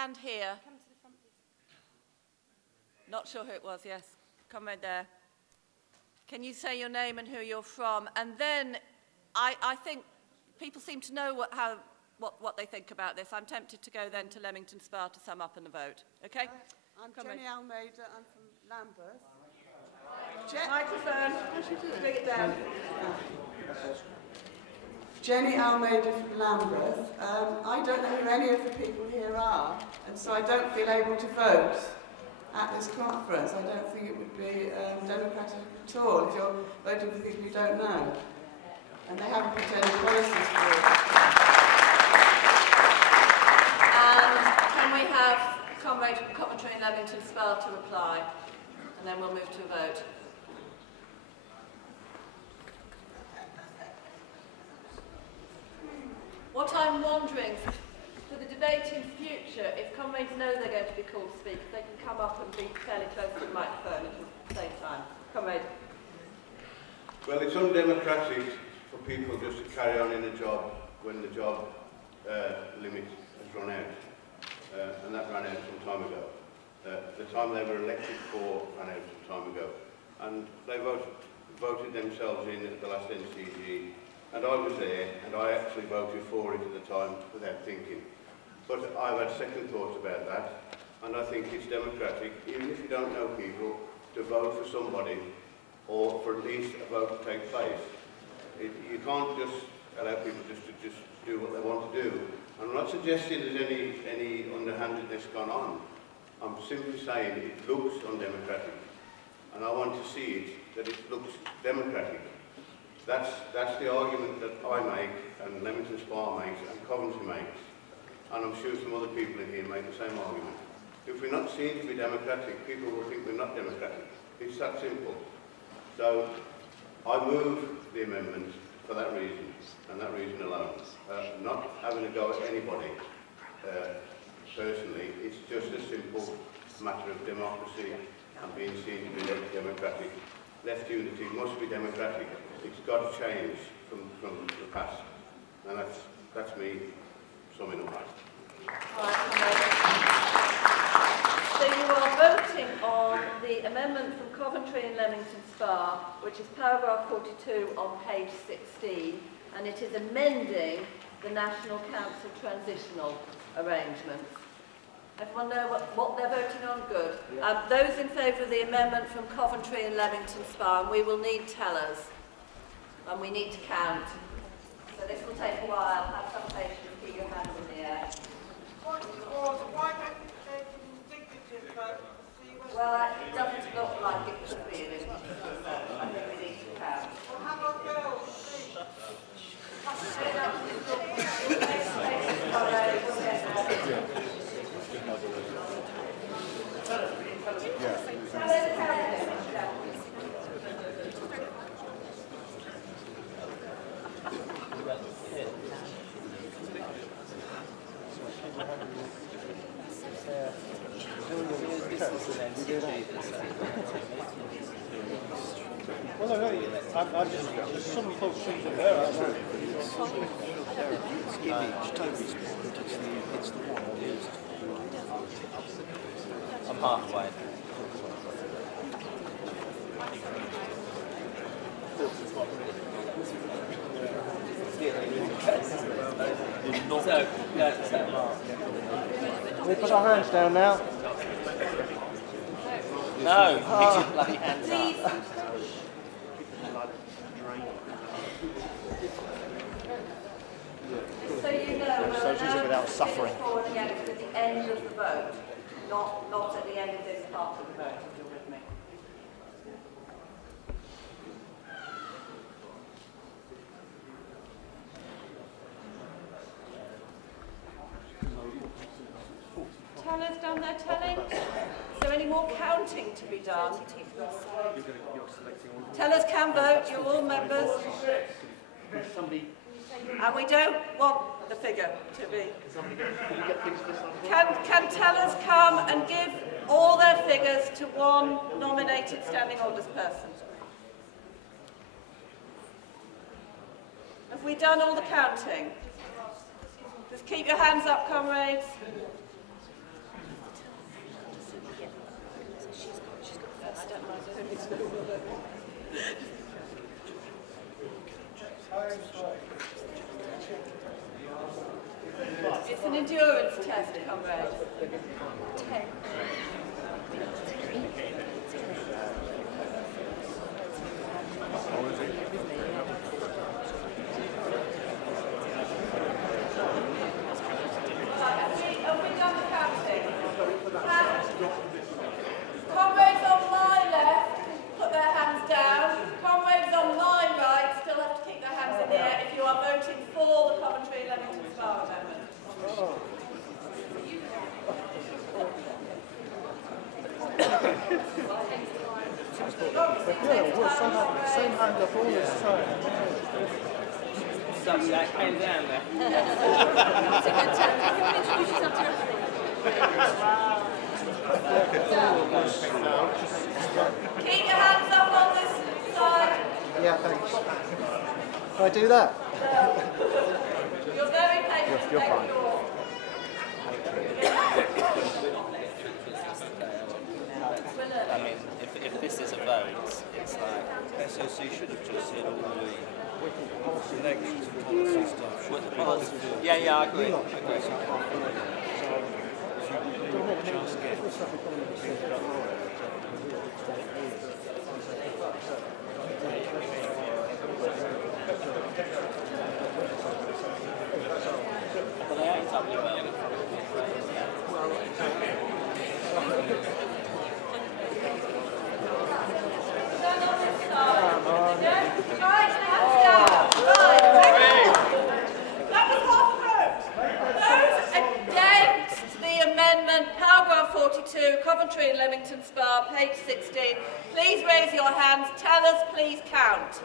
hand here. Not sure who it was, yes. Come right there. Can you say your name and who you're from? And then I think people seem to know what they think about this. I'm tempted to go then to Leamington Spa to sum up in the vote. Okay? I'm Jenny Almaid. I'm from Lambeth. Microphone. Bring it down. Jenny Almaid from Lambeth. I don't know who any of the people here are, and so I don't feel able to vote at this conference. I don't think it would be democratic at all if you're voting for people you don't know. And they haven't put any policies for it. And can we have Comrade from Coventry and Leamington Spa to reply? And then we'll move to a vote. What I'm wondering, for the debate in future, if comrades know they're going to be called to speak, they can come up and be fairly close to the microphone at the same time. Comrade. Well, it's undemocratic for people just to carry on in a job when the job limit has run out. And that ran out some time ago. The time they were elected for ran out some time ago. And they voted themselves in at the last NCG. And I was there, and I actually voted for it at the time without thinking. But I've had second thoughts about that, and I think it's democratic, even if you don't know people, to vote for somebody, or for at least a vote to take place. You can't just allow people just to do what they want to do. I'm not suggesting there's any underhandedness gone on. I'm simply saying it looks undemocratic, and I want to see it, that it looks democratic. That's the argument that I make, and Leamington Spa makes, and Coventry makes, and I'm sure some other people in here make the same argument. If we're not seen to be democratic, people will think we're not democratic. It's that simple. So I move the amendment for that reason, and that reason alone. Not having a go at anybody personally, it's just a simple matter of democracy and being seen to be democratic. Left unity must be democratic. It's got to change from the past, and that's me summing up. So you are voting on the amendment from Coventry and Leamington Spa, which is paragraph 42 on page 16, and it is amending the National Council transitional arrangements. Everyone know what they're voting on? Good. Those in favour of the amendment from Coventry and Leamington Spa, and we will need tellers. And we need to count. So this will take a while. Have some patience, keep your hands in the air. Why don't you take an indicative vote? Well, it doesn't look like it could be an indicative vote. I think we need to count. Well, have a go, please. Well, I just, there's some close things in there. Image, Toby's point, it's the one I used. I'm halfway. So, Can we put our hands down now? no, keep your bloody hands up. So you know, So without suffering. For and against at the end of the vote, not at the end of this part of the vote, if you're with me. Tellers down there telling? Is there any more counting to be done? Tellers can vote, you're all members. And we don't want the figure to be. Can tellers come and give all their figures to one nominated standing orders person? Have we done all the counting? Just keep your hands up, comrades. endurance test, comrade. 10. Have we done the counting? Comrades on my left put their hands down. Comrades on my right still have to keep their hands in the air if you are voting for the Coventry and Leamington Spa Amendment. Same hand up all this time. Such that came down there. It's a good time. Can you introduce yourself to everybody? Keep your hands up on this side. Yeah, thanks. Can I do that? You're very patient. You're fine. I mean, if this is a vote, it's like... SSC should have just said all the elections and policy stuff. Yeah, I agree. Just get Well, they ain't up there. Paragraph 42, Coventry and Leamington Spa, page 16. Please raise your hands. Tell us, please count.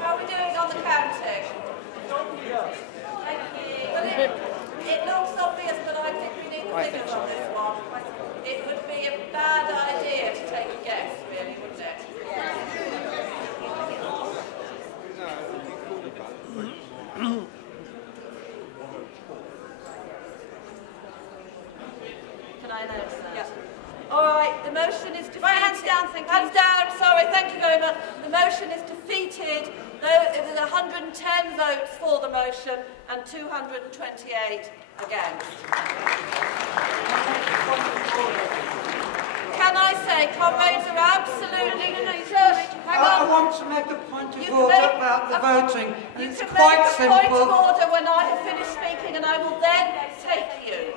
How are we doing on the counting? Thank you. Well, it looks obvious, but I think we need the figures on this one. It would be a bad idea to take a guess, really, wouldn't it? Can I announce that? Yes. All right, the motion is defeated. Right, hands down, thank you. Hands down, I'm sorry, thank you very much. The motion is defeated. There were 110 votes for the motion and 228 against. Can I say, comrades are absolutely... I want to make a point of order about the voting. You It's can quite make a simple. point of order when I have finished speaking, and I will then take you.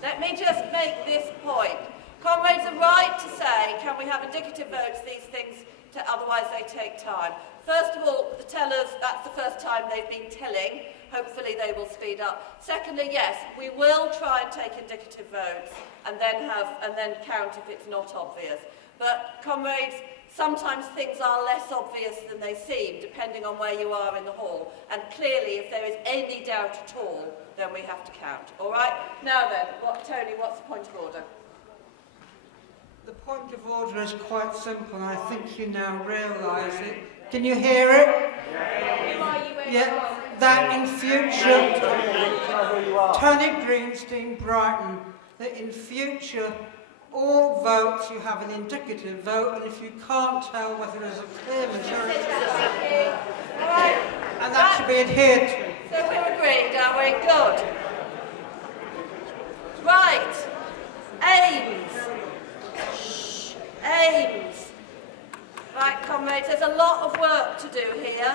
Let me just make this point. Comrades are right to say, can we have indicative votes, these things, otherwise they take time. First of all, the tellers, that's the first time they've been telling. Hopefully they will speed up. Secondly, yes, we will try and take indicative votes and then count if it's not obvious. But comrades, sometimes things are less obvious than they seem, depending on where you are in the hall. And clearly, if there is any doubt at all, then we have to count. All right? Now then, Tony, what's the point of order? The point of order is quite simple, and I think you now realise it. Can you hear it? Yeah. That in future, Tony Greenstein, Brighton, that in future, all votes you have an indicative vote, and if you can't tell whether there's a clear majority, All right. and that should be adhered to. So we're agreed, are we? Good. Ames. Shh. Ames. Right, comrades, there's a lot of work to do here.